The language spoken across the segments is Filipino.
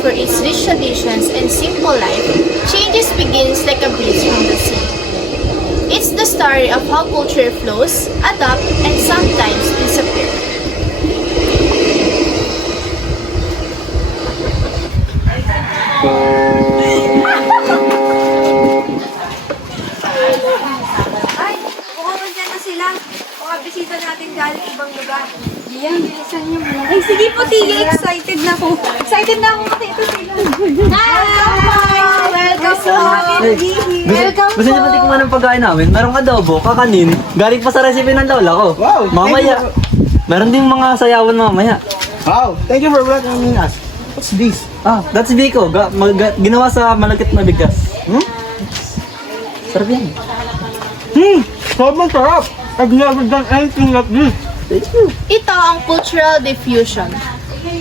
for its rich traditions and simple life, changes begins like a breeze from the sea. It's the story of how culture flows, adapt, and sometimes disappear. Ay, mukhang nandyan na sila. Mga bisita natin galing ibang lugar. Diyan, bilisan niyo muna. Ay, sige po, Tia. Excited na ako. Excited na ako makita sila. Hi! Welcome po. Happy to be here. Gusto niyo ba tikman ng pagkain namin? Merong adobo, kakanin, galing pa sa recipe ng lola ko. Wow, Mamaya, meron ding mga sayawan mamaya. Wow, thank you for welcoming us. What's this? That's biko. Ginawa sa malagkit na bigas. Sarap yan. Sobrang sarap! I've never done anything like this. Thank you. Ito ang cultural diffusion.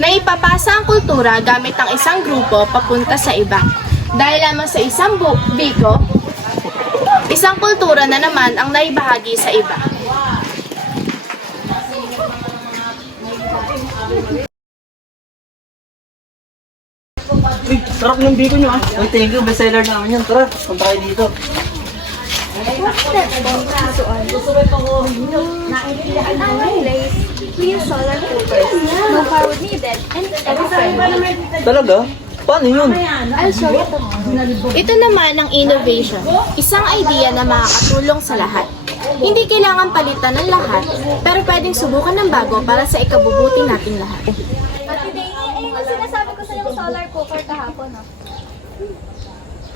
Naipapasa ang kultura gamit ang isang grupo papunta sa iba. Dahil lamang sa isang biko, isang kultura na naman ang naibahagi sa iba. Uy, sarap ng biko nyo ah. Uy, thank you. Bestseller namin yan. Tara, punta kayo dito. Clean solar filters. No firewood needed. And eco-friendly. Talaga? Paano yun? I'll show you tomorrow. Ito naman ang innovation, isang idea na makakatulong sa lahat. Hindi kailangan palitan ng lahat, pero pwedeng subukan ng bago para sa ikabubuti nating lahat. Yung sinasabi ko sa yung solar cooker kahapon, no?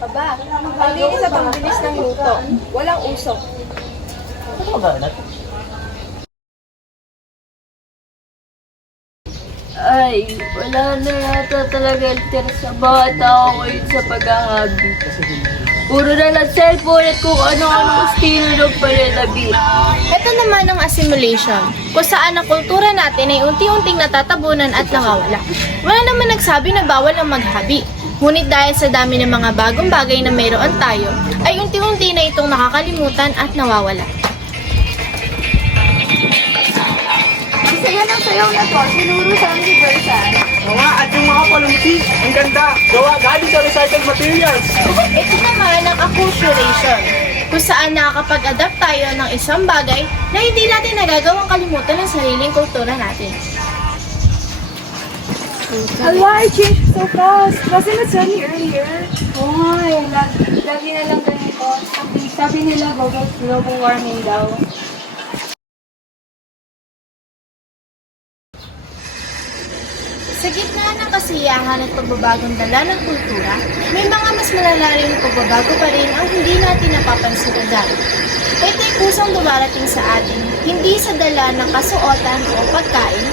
Aba, ang linis at ang bilis ng luto. Walang usok. Ay, wala na yata talaga interest sa mga tao ngayon sa paghahabi. Puro na lang cellphone at kung ano-ano estilo ng pananabit. Ito naman ang assimilation, kung saan ang kultura natin ay unti-unting natatabunan at nawawala. Wala naman nagsabi na bawal ang maghabi. Ngunit dahil sa dami ng mga bagong bagay na mayroon tayo, ay unti-unti na itong nakakalimutan at nawawala. Isa yan ang sayaw na to. Sinuro sa Universal. Oo nga, at yung mga palumpi, ang ganda. Gawa galing sa recycled materials. Ito naman ang acculturation, kung saan nakakapag-adapt tayo ng isang bagay na hindi natin nagagawang kalimutan ang sariling kultura natin. Hala, I changed so fast. Wasn't it sunny earlier? Oo nga, lagi na lang ganito. Sabi nila, global warming daw. Sa gitna ng kasiyahan at pagbabagong dala ng kultura, may mga mas malalaking pagbabago pa rin ang hindi natin napapansin agad. Ito'y kusang dumarating sa atin, hindi sa dala ng kasuotan o pagkain,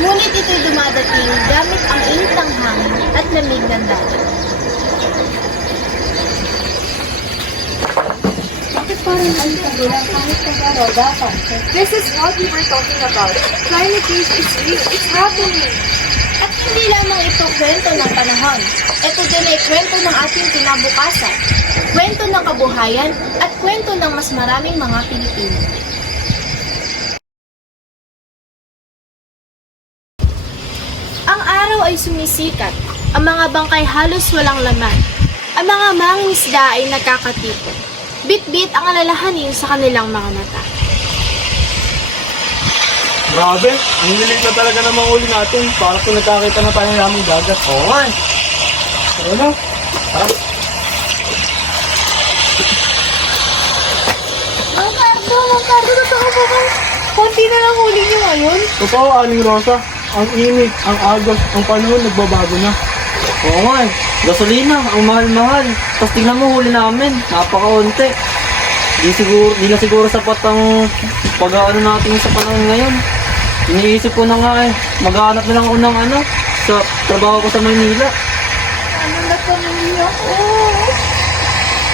ngunit ito'y dumadating gamit ang init ng hangin at lamig ng dagat. Bakit parang alitago lang kahit pagkaro dapat? This is what we were talking about. Climate change is real. It's happening. At hindi lamang ito kwento ng panahon. Ito din ay kwento ng ating kinabukasan, kwento ng kabuhayan, at kwento ng mas maraming mga Pilipino. Ang araw ay sumisikat, ang mga bangkay halos walang laman, ang mga mangingisda ay nagkakatipon. Bit-bit ang alalahanin sa kanilang mga mata. Grabe, ang lilit na talaga ng mga uli natin. Parang kung nagkakita na tayo ng lamang dagat. Oo nga. Ano na? Tara. Mang Cardo, totoo ba bang konti na lang huli niyo ngayon? Totoo, Aling Rosa. Ang init, ang agos, ang panahon nagbabago na. Oo nga eh. Gasolina, ang mahal-mahal. Tapos tingnan mo huli namin, napakaunti. Di na siguro sapat ang pag-aano natin sa panahon ngayon. Iniisip ko na nga eh, maghanap na lang ako ng sa trabaho ko sa Maynila. Ano na pamilya ko?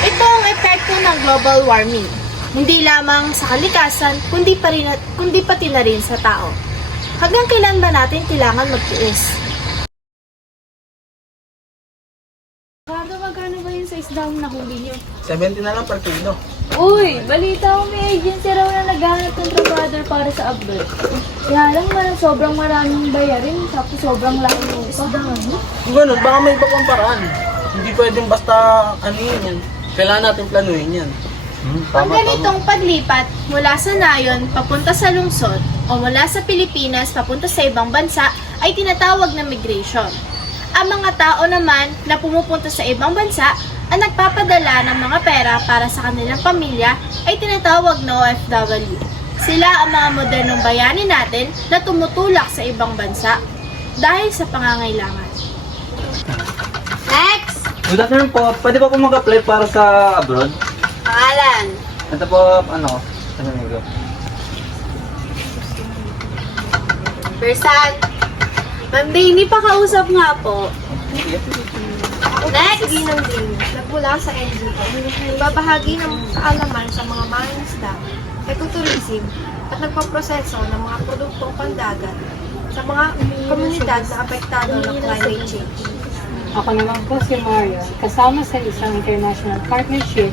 Ito ang epekto ng global warming. Hindi lamang sa kalikasan, kundi pati na rin sa tao. Hanggang kailan ba natin kailangan magtiis? Cardo, magkano ba yung sa isdang nahuli niyo? 70 na lang per kilo. Uy, balita ko may agency raw na naghahanap ng trabador para sa abroad. Kaya lang sobrang maraming bayarin, tapos sobrang laki ng isa. Kung ganun, baka may iba pang paraan. Hindi pwedeng basta ano yun. Kailangan natin planuhin yan. Ang ganitong paglipat mula sa nayon papunta sa lungsod o mula sa Pilipinas papunta sa ibang bansa ay tinatawag na migration. Ang mga tao naman na pumupunta sa ibang bansa ang nagpapadala ng mga pera para sa kanilang pamilya ay tinatawag na OFW. Sila ang mga modernong bayani natin na tumutulak sa ibang bansa dahil sa pangangailangan. Next! Good afternoon po. Pwede ba po mag-apply para sa abroad? Pangalan. Ito po, ano? Ano nyo? Person. Ma'am Dainy, pakausap nga po. Next! Sige ng din. Nagmula sa NGO. Nagbabahagi ng kaalaman sa mga mangingisda, ecotourism, at nagpaproseso ng mga produktong pandagat sa mga komunidad na apektado ng climate change. Ako naman po si Marion, kasama sa isang international partnership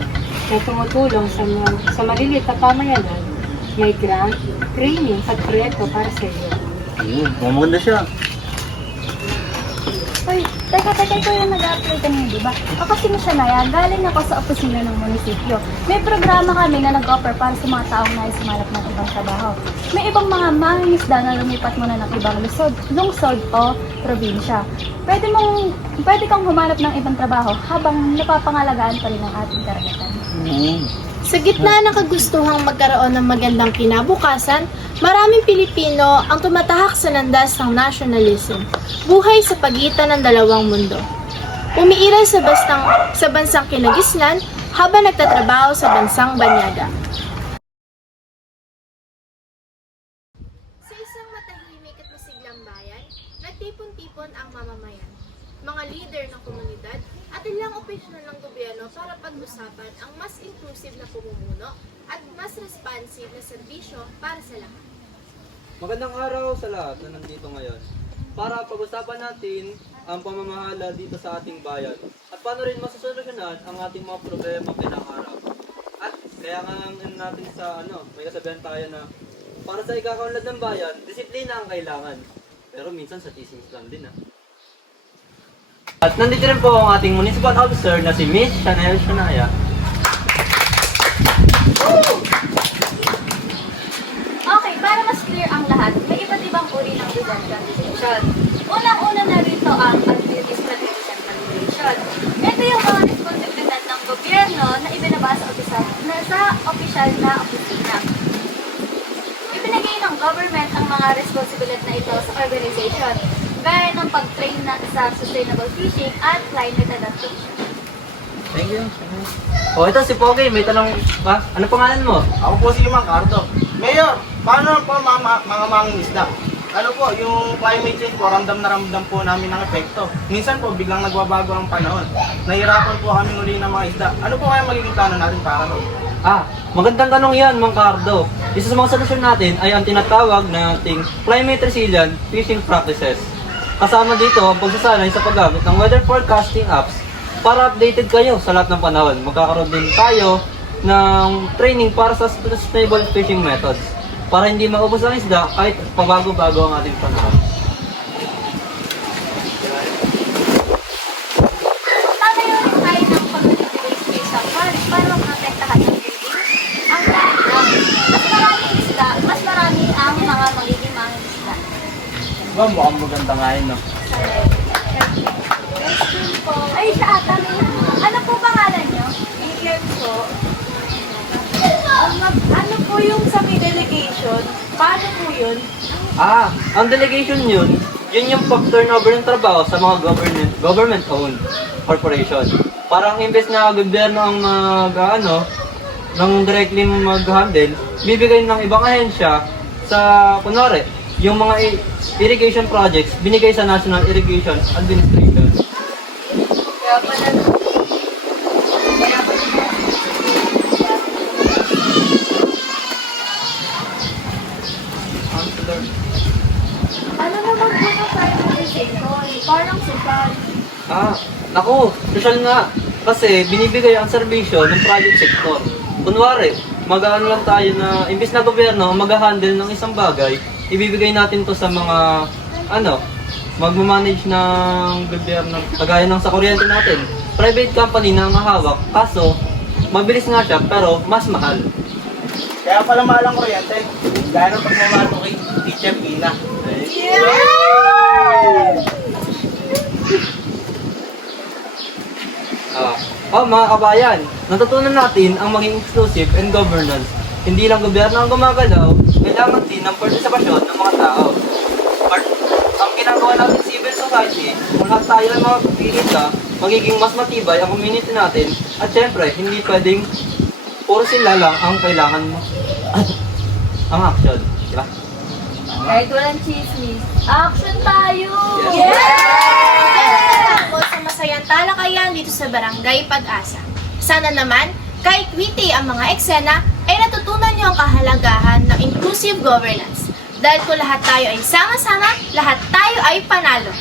na tumutulong sa maliliit na pamayanan, may grant, training at proyekto para sa iyo. Maganda siya. Hoy, teka, ikaw yung nag-apply kanina, di ba? Ako si Misanaya, galing ako sa opisina ng munisipyo. May programa kami na nag-offer para sa mga taong nais sumalap ng ibang trabaho. May ibang mga mangingisda na lumipat muna ng ibang lungsod o probinsya. Pwede kang humanap ng ibang trabaho habang napapangalagaan pa rin ang ating karagatan. Sa gitna ng kagustuhang magkaroon ng magandang kinabukasan, maraming Pilipino ang tumatahak sa landas ng nationalism, buhay sa pagitan ng dalawang mundo. Umiiral sa bansang kinagisnan habang nagtatrabaho sa bansang banyaga. Sa isang matahimik at masiglang bayan, nagtipon-tipon ang mamamayan, mga leader ng komunidad at ilang opisyonal ng gobyerno para pag-usapan ang mas inclusive na pamumuno at mas responsive na serbisyo para sa lahat. Magandang araw sa lahat na nandito ngayon para pag-usapan natin ang pamamahala dito sa ating bayan at paano rin masosolusyonan ang ating mga problema pinakaharap. At kaya nga natin sa may kasabihan tayo na para sa ikakaunlad ng bayan, disiplina ang kailangan. Pero minsan sa teasings lang din At nandito rin po ang ating municipal officer na si Miss Chanel Shonaya. Okay, para mas clear ang lahat, may iba't ibang uri ng decentralization. Unang-una na rito ang administrative decentralization. Ito yung mga responsibilidad ng gobyerno na ibinaba sa opisyal na opisina. Ibinigay ng government ang mga responsibilidad na ito sa organization, gaya ng pag-train sa sustainable fishing at climate adaptation. Thank you. Ito si Pogi, may tanong ba? Ano pangalan mo? Ako po si Mang Cardo. Mayor, paano po mga mangingisda? Ano po, yung climate change po, ramdam na ramdam po namin ng epekto. Minsan po, biglang nagbabago ang panahon. Nahirapan po kami uli ng mga isda. Ano po kaya magiging plano natin para ron? Magandang tanong yan, Mang Cardo. Isa sa mga solusyon natin ay ang tinatawag na ating climate resilient fishing practices. Kasama dito ang pagsasanay sa paggamit ng weather forecasting apps para updated kayo sa lahat ng panahon. Magkakaroon din tayo ng training para sa sustainable fishing methods para hindi maubos ang isda kahit pabago-bago ang ating panahon. Tatayo rin tayo ng community-based fish sanctuaries para maprotektahan ng building ang planeta. Mas marami ang mga magiging mangingisda. Ba, mukhang maganda nga yun, no? Ay, siya ata. Ano po pangalan nyo? Ian po. Ano po yung sa may delegation? Paano po yun? Ang delegation yun yung pag-turnover ng trabaho sa mga government-owned corporation. Parang imbes na gobyerno ang nang directly mag-handle, bibigay ng ibang ahensya sa, kunwari, yung mga irrigation projects binigay sa National Irrigation Administration. Kaya pala. Ano naman po na privatization? Parang supal. Naku, social nga. Kasi binibigay ang serbisyo ng private sector. Kunwari, mag-ano lang tayo na, imbis na gobyerno ang mag-handle ng isang bagay, ibibigay natin to sa mga, magmamanage ng gobyerno, kagaya ng sa kuryente natin. Private company na ang hawak, kaso, mabilis nga siya, pero mas mahal. Kaya pala mahal ang kuryente. Gaya ng pagmamahal ko kay Teacher Ina. Mga kabayan, natutunan natin ang maging inclusive and governance. Hindi lang gobyerno ang gumagalaw, kailangan din ng partisipasyon ng mga tao. Ang ginagawa natin civil society, kung lahat tayo ay mga kapilita, magiging mas matibay ang community natin, at syempre, hindi pwedeng puro sila lang ang kailangan mo. Ang action, di ba? Kahit walang chismis, action tayo! Ako sa masayang talakayan dito sa Barangay Pag-asa. Sana naman, kahit witty ang mga eksena, ay natutunan niyo ang kahalagahan ng inclusive governance. Dahil kung lahat tayo ay sama-sama, lahat tayo ay panalo.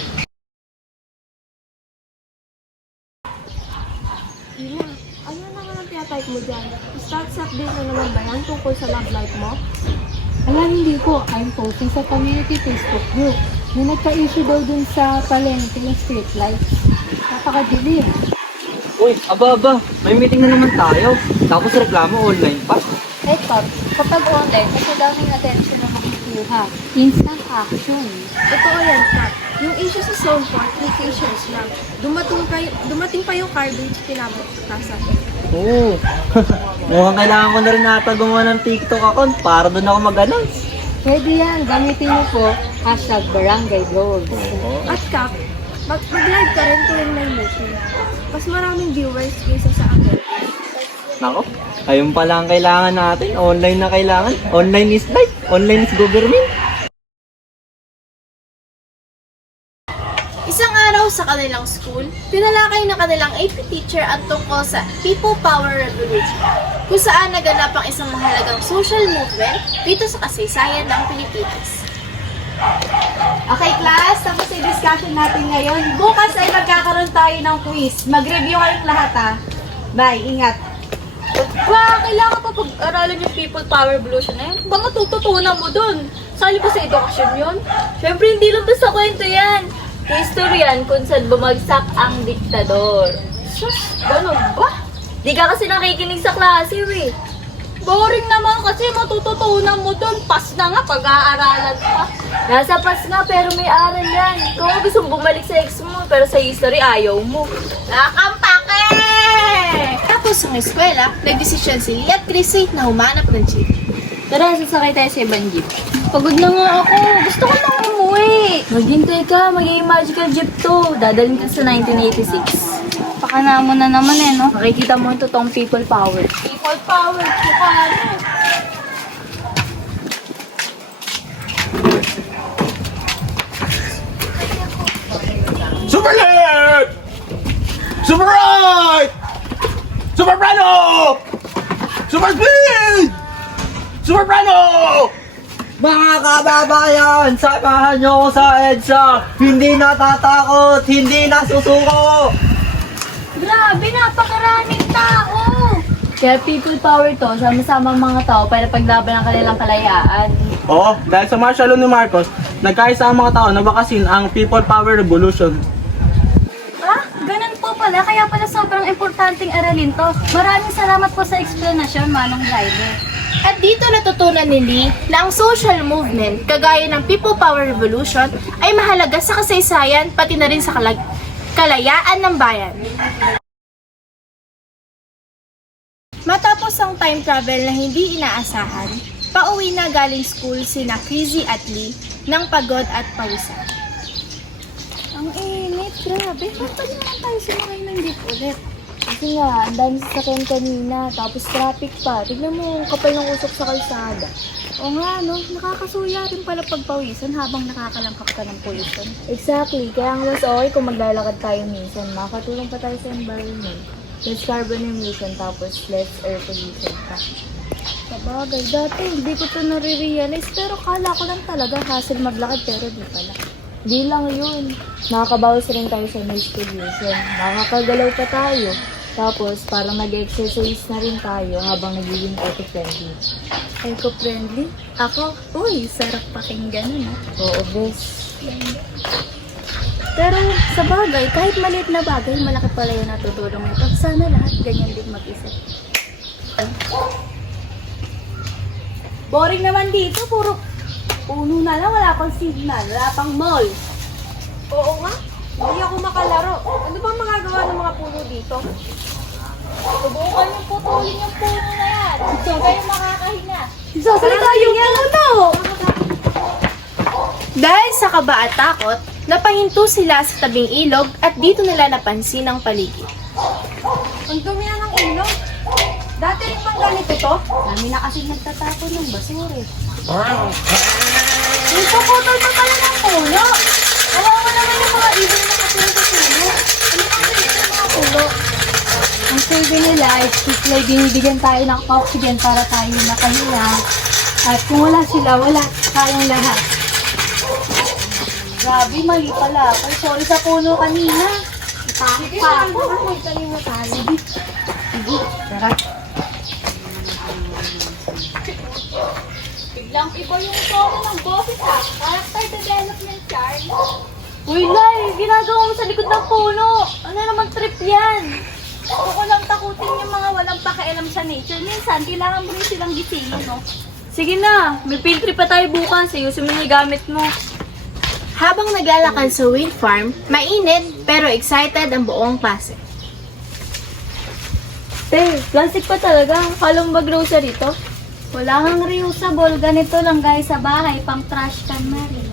Ina, ano naman ang tinatype mo dyan? Status update na naman ba yan tungkol sa love life mo? Ayan, hindi po. I'm posting sa community Facebook group. May nagka-issue daw dun sa palengke ng street lights. Napakadilim. Uy, aba, may meeting na naman tayo. Tapos reklamo online pa. Ito, kapag online, mas madaming attention na makukuha. Instant action. Totoo yan, Kat. Yung issue sa Zone 4, 3 shares lang. Dumating pa yung garbage kinabukasan. Oo. Mukhang kailangan ko na rin nata gumawa ng TikTok account para doon ako mag-announce. Pwede yan. Gamitin niyo po #barangay goals. At Kap, mag-live ka rin tuwing may meeting. Mas maraming viewers kaysa sa akin. Nako, ayun pala ang kailangan natin. Online na kailangan. Online is life. Online is government. Isang araw sa kanilang school, tinalakay ng kanilang AP teacher ang tungkol sa People Power Revolution, kung saan naganap ang isang mahalagang social movement dito sa kasaysayan ng Pilipinas. Okay class, tapos yung discussion natin ngayon. Bukas ay magkakaroon tayo ng quiz. Mag-review kayong lahat ha. Bye, ingat. Kailangan pa pag-aralan yung People Power Revolution na yun. Ba matututunan mo dun? Sali pa sa edukasyon yun? Siyempre, hindi lang sa kwento yan. History yan kung saan bumagsak ang diktador. Sus, ganun ba? Di ka kasi nakikinig sa klase, eh. Boring naman kasi matututunan mo dun. Pas na nga, pag-aaralan pa. Nasa pas nga, pero may aral yan. Kung gusto mong bumalik sa ex mo, pero sa history, ayaw mo. Nakampake! Tapos ang eskwela, nagdesisyon si Lee at Chrissy na humanap ng jeep. Tara, sasakay tayo sa ibang jeep. Pagod na nga ako. Gusto ko lang umuwi. Maghintay ka. Magiging magical jeep to. Dadalhin ka sa 1986. Pakana mo na naman no? Makikita mo ang totoong people power. People power? Pakano? Super late! Super right! Super prano! Super speed! Super prano! Mga kababayan, samahan niyo ako sa EDSA. Hindi natatakot, hindi nasusuko. Grabe, napakaraming tao! Kaya people power to, sama-sama ang mga tao para paglaban ang kanilang kalayaan. Oo, dahil sa martial law ni Marcos, nagkaisa ang mga tao na bakasin ang People Power Revolution. Ganun po pala, kaya pala sobrang importanteng aralin to. Maraming salamat po sa explanation, Manong Driver. At dito natutunan ni Lee na ang social movement, kagaya ng People Power Revolution, ay mahalaga sa kasaysayan pati na rin sa kalayaan ng bayan. Matapos ang time travel na hindi inaasahan, pauwi na galing school sina Chrissy at Lee ng pagod at pawisan. Ang init, grabe. Ba't pa naman tayo sumakay ng jeep ulit? Kasi nga, ang dami sasakyan kanina, tapos traffic pa. Tignan mo, kapal ng usok sa kalsada. O nga, no? Nakakasuya rin pala pagpawisan habang nakakalangkap ka ng pollution. Exactly. Kaya ang mas okay kung maglalakad tayo minsan. Makakatulong pa tayo sa environment. Less carbon emission, tapos less air pollution pa. Sabagay, dati hindi ko ito nare-realize, pero kala ko lang talaga hassle maglakad, pero di pala. Di lang yun. Nakakabawas rin tayo sa noise pollution. Nakakagalaw pa tayo. Tapos, parang nag-exercise na rin tayo habang nagiging eco-friendly. Eco-friendly? Ako? Uy, sarap pakinggan nun, Oo, bes. Pero sa bagay, kahit maliit na bagay, malaki pala yung natutulong nito. Sana lahat ganyan din mag-isip. Boring naman dito, puro puno na lang, wala pang signal, wala pang mall. Oo nga. Hindi ako makalaro. Ano bang magagawa ng mga puno dito? Subukan yung putulin yung puno na yan. Hindi kayo makakahinga. Sasalita yung puno! Dahil sa kaba at takot, napahinto sila sa tabing ilog at dito nila napansin ang paligid. Ang dumi na ng ilog. Dati rin bang ganito to? Dami na kasi nagtatapon ng basura. Yung puputol pa pala ng puno. Kawawa naman yung mga ibon na katulad sa puno. Ano ang bilis ng mga puno? Ang silbi nila ay may binibigyan tayo ng oxygen para tayo makahinga. At kung wala sila, wala tayong lahat. Grabe, mali pala ako. Sorry sa puno kanina. Sige, saan ba ako? Kanina tayo. Sige, tara. Biglang iba yung tono ng boses ah. Character development, Charles. Uy, Lai! Ginagawa mo sa likod ng puno! Ano naman trip yan? Gusto ko lang takutin yung mga walang pakialam sa nature. Minsan, kailangan mo rin silang gisingin, no? Sige na, may field trip pa tayo bukas. Ayusin mo na yung gamit mo. Habang naglalakad sa wind farm, mainit pero excited ang buong klase. Te, plastic pa talaga. Kala mo ba grocery to? Wala kang reusable. Ganito lang guys sa bahay. Pang trash can na rin.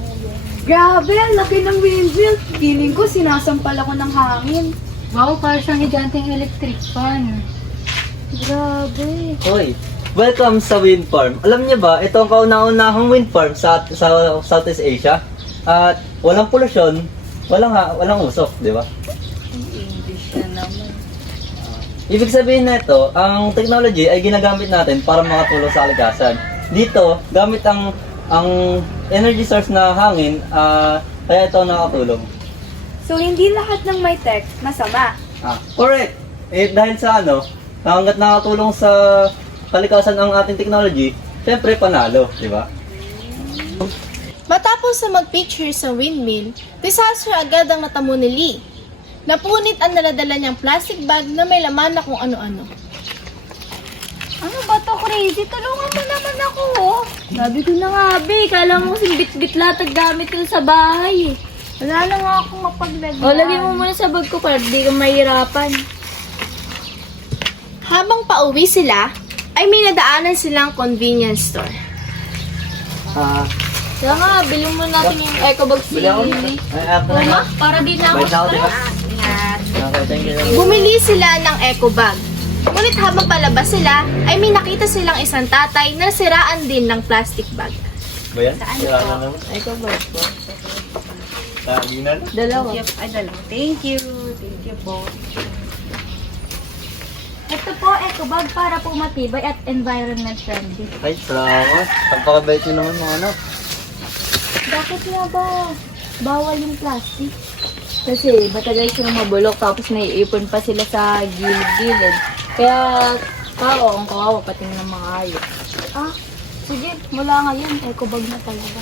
Grabe, ang laki ng windmill. Feeling ko sinasampal ako ng hangin. Wow, parang siyang higanteng electric fan. Grabe. Hoy, welcome sa wind farm. Alam niyo ba, ito ang kauna-unahang wind farm sa Southeast Asia. At walang polusyon, walang usok, di ba? English na naman. Ibig sabihin na ito, ang technology ay ginagamit natin para makatulong sa kalikasan. Dito, gamit ang energy source na hangin, kaya ito nakatulong. So, hindi lahat ng may tech masama. Correct! Dahil sa hanggat nakatulong sa kalikasan ang ating technology, syempre panalo, di ba? Matapos na mag-picture sa windmill, disaster agad ang natamo ni Lee. Napunit ang naladala niyang plastic bag na may laman na kung ano-ano. Ano ba to, crazy? Tulungan mo naman ako, oh. Sabi ko na nga, be. Kala mo kasing bit-bit latag gamit ko sa bahay, eh. Wala na nga akong mapaglagyan. O, lagay mo muna sa bag ko para di ka mahirapan. Habang pauwi sila, ay may nadaanan silang convenience store. Kaya nga, bilhin mo natin yung eco bag si Bili ako. Lily. Ay, ako na nga. Para di na ako Bait na ako, di ba? stress. Okay, thank you. Bumili sila ng eco bag. Ngunit habang palabas sila, ay may nakita silang isang tatay na siraan din ng plastic bag. Ba yan? Sira na naman. Eco bag po. Lagi na lang. Dalawa. Ay, dalawa. Thank you. Thank you po. Ito po, eco bag para po matibay at environment friendly. Ay, salamat. Pagpakabait nyo naman mga anak. Bakit nga ba bawal yung plastic? Kasi matagal silang mabulok tapos naiipon pa sila sa gilid-gilid. Kaya ang kawawa pati ng mga hayop. Sige, mula ngayon, eco bag na talaga.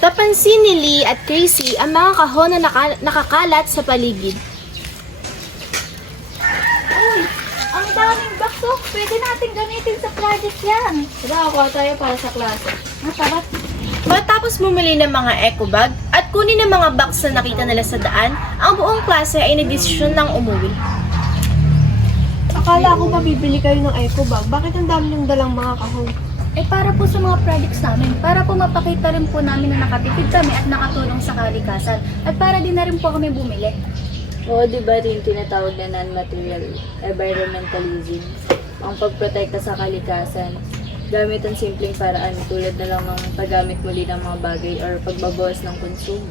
Napansin ni Lee at Tracy ang mga kahon na nakakalat sa paligid. Ang daming box, oh. Pwede natin gamitin sa project yan. Tara, kuha tayo para sa klase. Tara. Matapos bumili ng mga eco bag at kunin ang mga box na nakita nila sa daan, ang buong klase ay nagdesisyon ng umuwi. Akala ko mabibili kayo ng eco bag. Bakit ang dami ng dalang mga kahon? Para po sa mga projects namin, para po mapakita rin po namin na nakatipid kami at nakatulong sa kalikasan. At para din na rin po kami bumili. Oo, di ba rin tinatawag na non-material environmentalism? Ang pagprotekta sa kalikasan. Gamit ang simpleng paraan tulad na lang ng paggamit muli ng mga bagay or pagbabawas ng konsumo.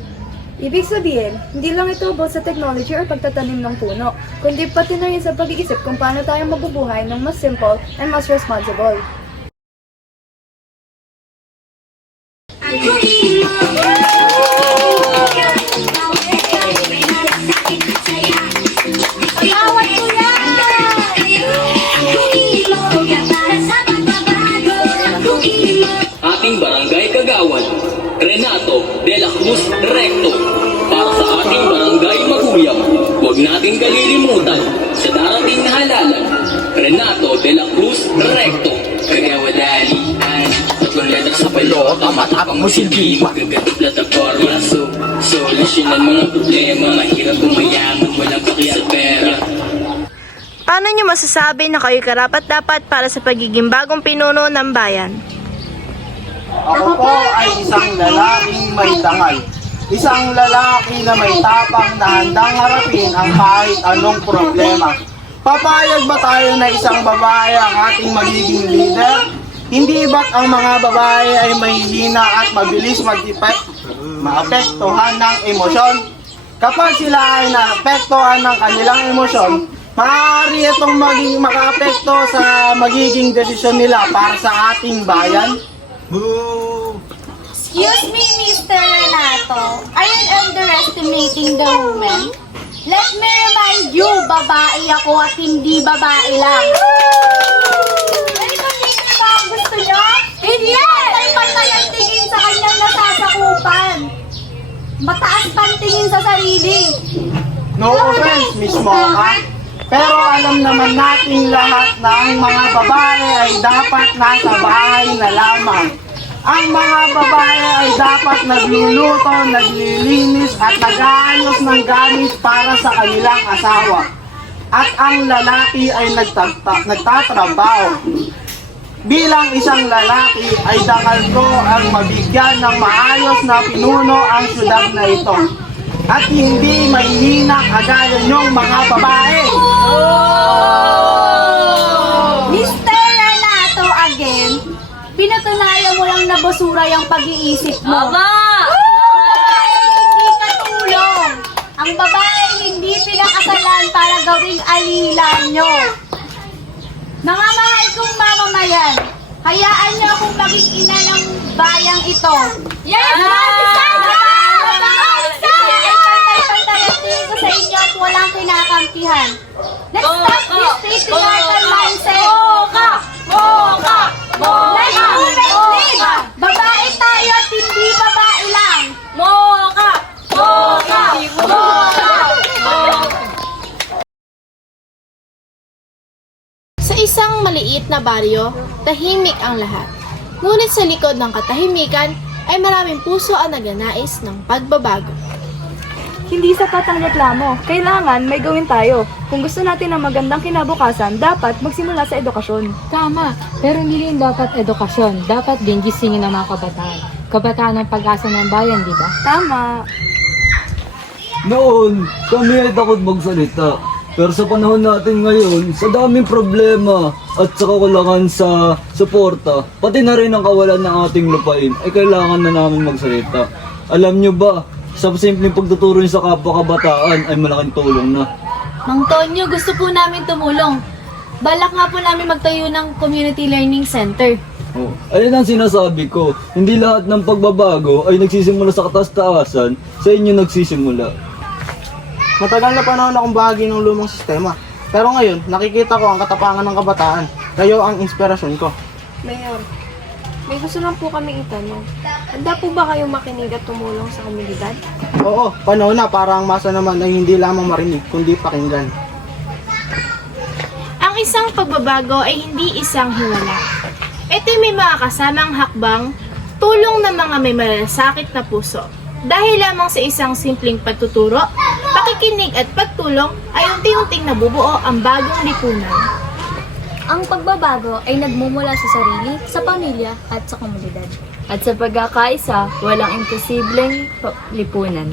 Ibig sabihin, hindi lang ito about sa technology or pagtatanim ng puno, kundi pati na rin sa pag-iisip kung paano tayo mabubuhay ng mas simple and mas responsible. Pagawat ko yan! de la Cruz Recto. Para sa ating barangay Maguyam, huwag nating kalilimutan sa darating na halalan, Renato de la Cruz Recto. Kaya wadalian, tatlong letra sa balota, matapang mo silbi, magagat plataforma. Solusyonan mga problema, mahirap umayaman, walang paki sa pera. Paano niyo masasabi na kayo karapat-dapat para sa pagiging bagong pinuno ng bayan? Ako po ay isang lalaking may dangal. Isang lalaki na may tapang na handang harapin ang kahit anong problema. Papayag ba tayo na isang babae ang ating magiging leader? Hindi ba't ang mga babae ay mahihina at mabilis maapektuhan ng emosyon? Kapag sila ay naapektuhan ng kanilang emosyon, maaari itong maging makaapekto sa magiging desisyon nila para sa ating bayan. Boo! Excuse me, Mr. Renato. Are you underestimating the woman? Let me remind you, babae ako at hindi babae lang. Ay, kanina ba ang gusto niyo? Hindi! Patay-patay ang tingin sa kanyang nasasakupan. Mataas pa ang tingin sa sarili. No offense, Miss Mocha. Pero alam naman nating lahat na ang mga babae ay dapat nasa bahay na lamang. Ang mga babae ay dapat nagluluto, naglilinis at nag-aayos ng gamit para sa kanilang asawa. At ang lalaki ay nagtatrabaho. Bilang isang lalaki ay dangal ko ang mabigyan ng maayos na pinuno ang syudad na ito. At hindi mahihina kagaya niyong mga babae. Mr. Renato again, pinatunayan mo lang na basura yung pag-iisip mo. Aba! Hindi katulong. Ang babae hindi pinakasalan para gawing alila nyo. Mga mahal kong mamamayan, hayaan nyo akong maging ina ng bayang ito. Yes! Pantay-pantay ko sa inyo at walang kinakampihan. Let's stop this patriarchal mindset. Moka! Moka! Let's move and live! Babae tayo at hindi babae lang. Moka! Moka! Moka! Sa isang maliit na baryo, tahimik ang lahat. Ngunit sa likod ng katahimikan ay maraming puso ang nagnanais ng pagbabago. Hindi sapat ang reklamo. Kailangan may gawin tayo. Kung gusto natin ng magandang kinabukasan, dapat magsimula sa edukasyon. Tama, pero hindi rin dapat edukasyon. Dapat din gisingin ng mga kabataan. Kabataan ang pag-asa ng bayan, di ba? Tama. Noon, kami ay takot magsalita. Pero sa panahon natin ngayon, sa daming problema at sa kakulangan sa suporta, pati na rin ang kawalan ng ating lupain, ay kailangan na namin magsalita. Alam nyo ba, sa simpleng pagtuturo niyo sa kapwa kabataan ay malaking tulong na. Mang Tonyo, gusto po namin tumulong. Balak nga po namin magtayo ng community learning center. Oh, ayun ang sinasabi ko, hindi lahat ng pagbabago ay nagsisimula sa kataas-taasan, sa inyo nagsisimula. Matagal na panahon akong bahagi ng lumang sistema. Pero ngayon, nakikita ko ang katapangan ng kabataan. Kayo ang inspirasyon ko. Mayor, may gusto lang po kami itanong. Handa po ba kayong makinig at tumulong sa komunidad? Oo, panahon na para ang masa naman ay hindi lamang marinig, kundi pakinggan. Ang isang pagbabago ay hindi isang hiwala. Ito'y may mga kasamang hakbang, tulong ng mga may malasakit na puso. Dahil lamang sa isang simpleng pagtuturo, pakikinig at pagtulong ay unti-unting nabubuo ang bagong lipunan. Ang pagbabago ay nagmumula sa sarili, sa pamilya at sa komunidad. At sa pagkakaisa, walang imposibleng lipunan.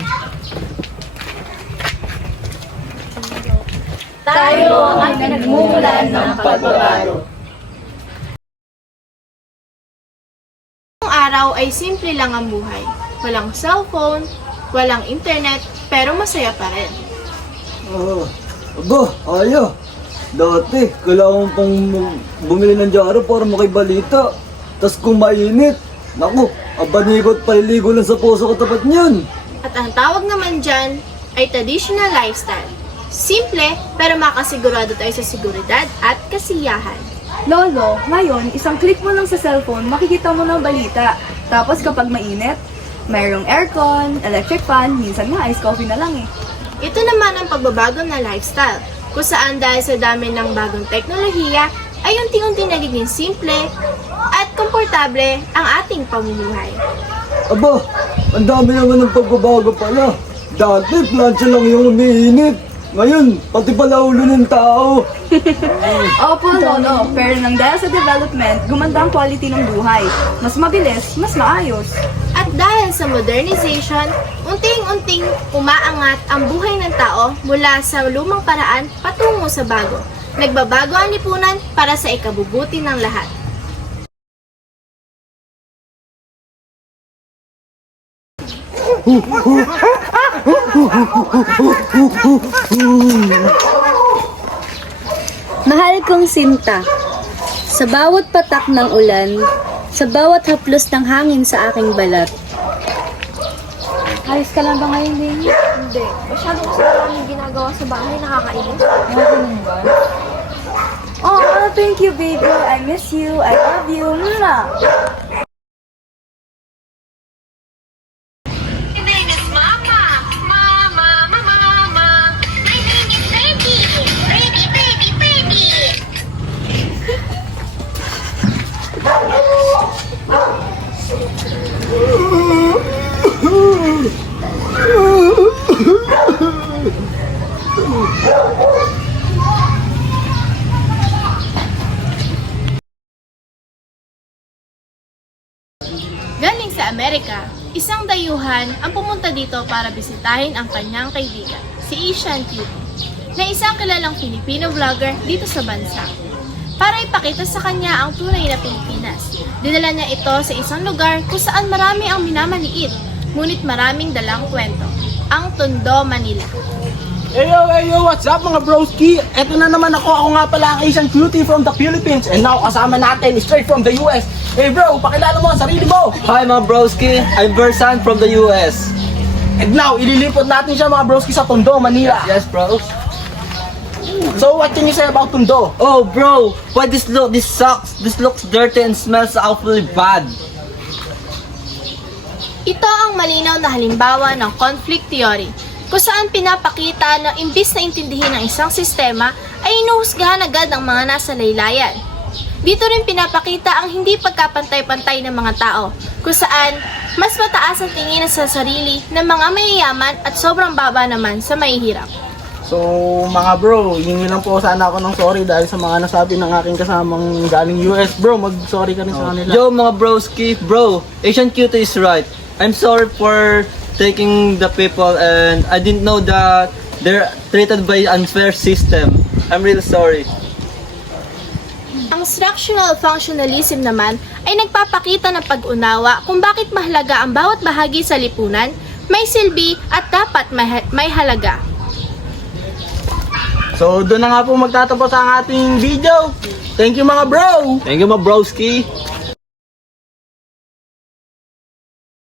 Tayo ang nagmumulan ng pagbabago. Ang araw ay simple lang ang buhay. Walang cellphone, walang internet, pero masaya pa rin. Aba, ayaw. Dati, kailangan pang bumili ng dyaryo para makibalita. Tas kung mainit, naku, abanikot paliligo lang sa puso ko tapat niyan. At ang tawag naman dyan ay traditional lifestyle. Simple, pero makasigurado tayo sa seguridad at kasiyahan. Lolo, ngayon, isang click mo lang sa cellphone, makikita mo ng balita. Tapos kapag mainit, Mayroong aircon, electric fan, minsan nga ice coffee na lang eh. Ito naman ang pagbabago na lifestyle, kung saan dahil sa dami ng bagong teknolohiya, ay unti-unti nagiging simple at komportable ang ating pamumuhay. Aba, ang dami naman ng pagbabago pala. Dati, plancha lang yung umiinit. Ngayon, pati pala ulo ng tao. Opo, Lolo, pero nang dahil sa development, gumanda ang quality ng buhay. Mas mabilis, mas maayos. At dahil sa modernization, unting-unting umaangat ang buhay ng tao mula sa lumang paraan patungo sa bago. Nagbabago ang lipunan para sa ikabubuti ng lahat. Mahal kong Sinta, sa bawat patak ng ulan, sa bawat haplos ng hangin sa aking balat. Ayos ka lang ba ngayon, Lenny? Hindi. Masyado kasi maraming ginagawa sa bahay, nakakainis. Oh, thank you, baby. I miss you. I love you. Mwah! Galing sa Amerika, isang dayuhan ang pumunta dito para bisitahin ang kanyang kaibigan, si Asian Cutie, na isang kilalang Filipino vlogger dito sa bansa. Para ipakita sa kanya ang tunay na Pilipinas, dinala niya ito sa isang lugar kung saan marami ang minamaliit, ngunit maraming dalang kwento, ang Tondo, Manila. Hey yo, what's up mga broski? Eto na naman ako. Ako nga pala ang Asian Cutie from the Philippines. And now, kasama natin straight from the US. Hey bro, pakilala mo ang sarili mo. Hi mga broski, I'm Versan from the US. And now, ililipot natin siya mga broski sa Tondo, Manila. Yes bro. So, what can you say about Tondo? Oh bro, why this sucks? This looks dirty and smells awfully bad. Ito ang malinaw na halimbawa ng conflict theory, kung saan pinapakita na imbis na intindihin ng isang sistema, ay inuhusgahan agad ang mga nasa laylayan. Dito rin pinapakita ang hindi pagkapantay-pantay ng mga tao, kung saan mas mataas ang tingin sa sarili ng mga mayayaman at sobrang baba naman sa mahihirap. So, mga bro, hingi lang po sana ako ng sorry dahil sa mga nasabi ng aking kasamang galing US. Bro, mag-sorry ka rin sa kanila. Yo mga broski, bro, Asian Cutie is right. I'm sorry for taking the people and I didn't know that they're treated by unfair system. I'm really sorry. Ang structural functionalism naman ay nagpapakita ng pag-unawa kung bakit mahalaga ang bawat bahagi sa lipunan, may silbi at dapat may halaga. So, doon na nga po magtatapos ang ating video. Thank you mga bro! Thank you mga broski.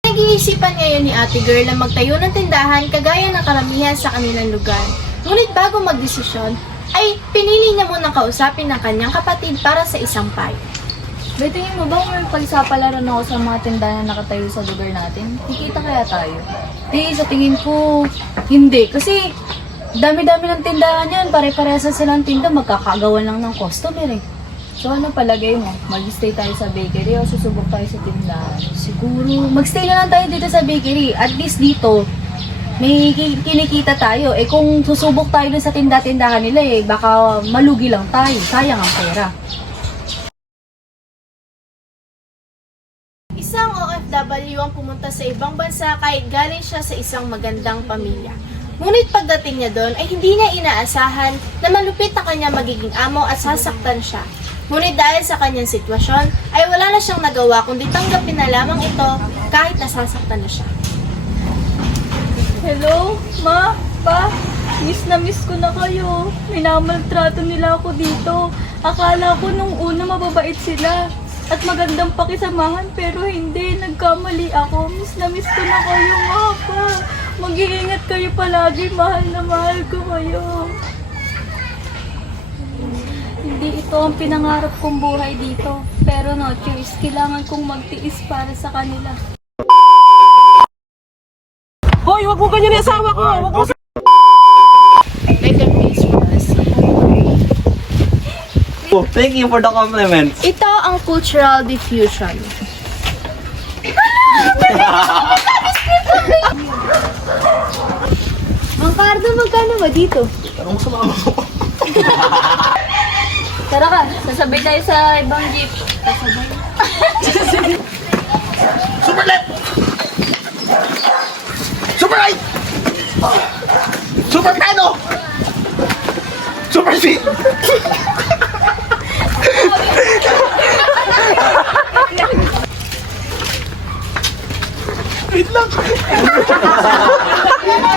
Nag-iisipan ngayon ni Ate Girl na magtayo ng tindahan kagaya ng karamihan sa kanilang lugar. Ngunit bago magdesisyon, ay pinili niya munang kausapin ng kanyang kapatid para sa isang payo. May tingin mo ba kung may pagsapalaran ako sa mga tindahan na nakatayo sa lugar natin? Kikita kaya tayo? Sa tingin ko, hindi. Kasi dami-dami ng tindahan yan. Pare-parehas silang tinda, magkakagawan lang ng customer eh. So ano palagay mo? Mag-stay tayo sa bakery o susubok tayo sa tindahan? Siguro, mag-stay na lang tayo dito sa bakery. At least dito, may kinikita tayo. Eh kung susubok tayo dun sa tinda-tindahan nila eh, baka malugi lang tayo. Sayang ang pera. Isang OFW ang pumunta sa ibang bansa kahit galing siya sa isang magandang pamilya. Ngunit pagdating niya doon ay hindi niya inaasahan na malupit ang kanya magiging amo at sasaktan siya. Ngunit dahil sa kanyang sitwasyon ay wala na siyang nagawa kundi tanggapin na lamang ito kahit nasasaktan na siya. Hello, Ma, Pa, miss na miss ko na kayo. Minamaltrato nila ako dito. Akala ko nung una mababait sila at magandang pakisamahan pero hindi, nagkamali ako. Miss na miss ko na kayo, Ma, Pa. Mag-iingat kayo palagi, mahal na mahal ko kayo. Hindi ito ang pinangarap kong buhay dito. Pero no choice, kailangan kong magtiis para sa kanila. Huwag mo ganyan yung asawa ko. Huwag mo Like a face mask. Oh, thank you for the compliments. Ito ang cultural diffusion. Mang Cardo, magkano ba dito? Tara ka, sasabay tayo sa ibang jeep. Super left! Super right! Super piano! Super sweet! Wait lang!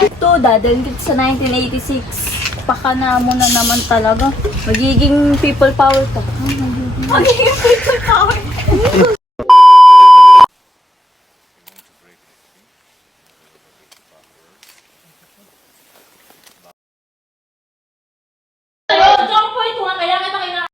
Ito, dadalhin kita sa 1986. Pakana mo na naman talaga. Magiging people power to. Magiging people power?